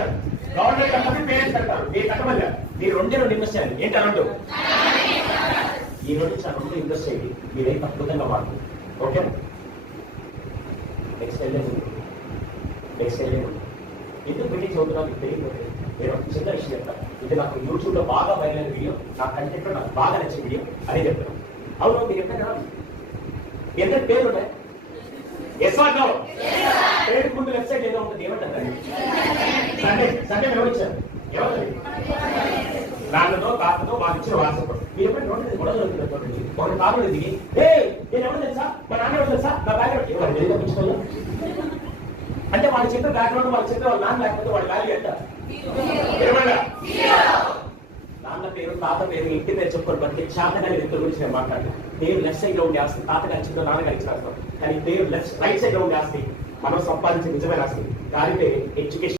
కట్టారు. గవర్నమెంట్ కట్టమని పేరెంట్స్ కట్టారు. మీరు కట్టమని మీరు రెండు ఇన్వెస్ట్ చేయాలి. ఏంటి రెండు? ఈ రెండు రెండు ఇన్వెస్ట్ చేయండి. మీరేం అద్భుతంగా వాడుతుంది. ఓకే, నెక్స్ట్ ఎందుకు మీటింగ్ చదువుతున్నా మీకు తెలియకపోతే నేను ఒక చిన్న విషయం చెప్తాను. ఇది నాకు యూట్యూబ్ లో బాగా వైరల్ వీడియో, నా కంటెంట్ లో నాకు బాగా నచ్చిన వీడియో అదే చెప్తాను. అవును, మీరు ఎక్కడ ఎంత పేరు ఉన్నాయి? పేరు ముందు వెబ్సైట్ ఏదో ఉంటుంది, ఏమంటారు? సండే ఎవరు ఇచ్చారు? ఎవరు? నాన్నతో తాతతో వాళ్ళు ఇచ్చిన వాట్సాప్. మీరు ఎప్పుడైనా చూడండి, గొడవలు చూడండి. ఒక కాలంలో దిగి నేను ఎవరు తెలుసా, మా నాన్న ఎవరు తెలుసా, నా బ్యాక్గ్రౌండ్ ఎవరు తెలియదు తప్పించుకోవాలి. అంటే వాళ్ళు చెప్పిన బ్యాక్గ్రౌండ్ వాళ్ళు చెప్పిన వాళ్ళ నాన్న లేకపోతే వాళ్ళ వాల్యూ ఎంత? నాన్న పేరు తాత పేరు ఇంటి పేరు చెప్పుకొని బట్టి శాతగారి వ్యక్తుల గురించి నేను మాట్లాడతాను. పేరు లెఫ్ట్ సైడ్ లో ఉండే ఆస్తి తాతగారి చిన్న నాన్నగారి ఇచ్చేస్తాం. కానీ పేరు రైట్ సైడ్ లో ఉండే ఆస్తి మనం సంపాదించే నిజమైన ఆస్తి. దాని పేరు ఎడ్యుకేషన్.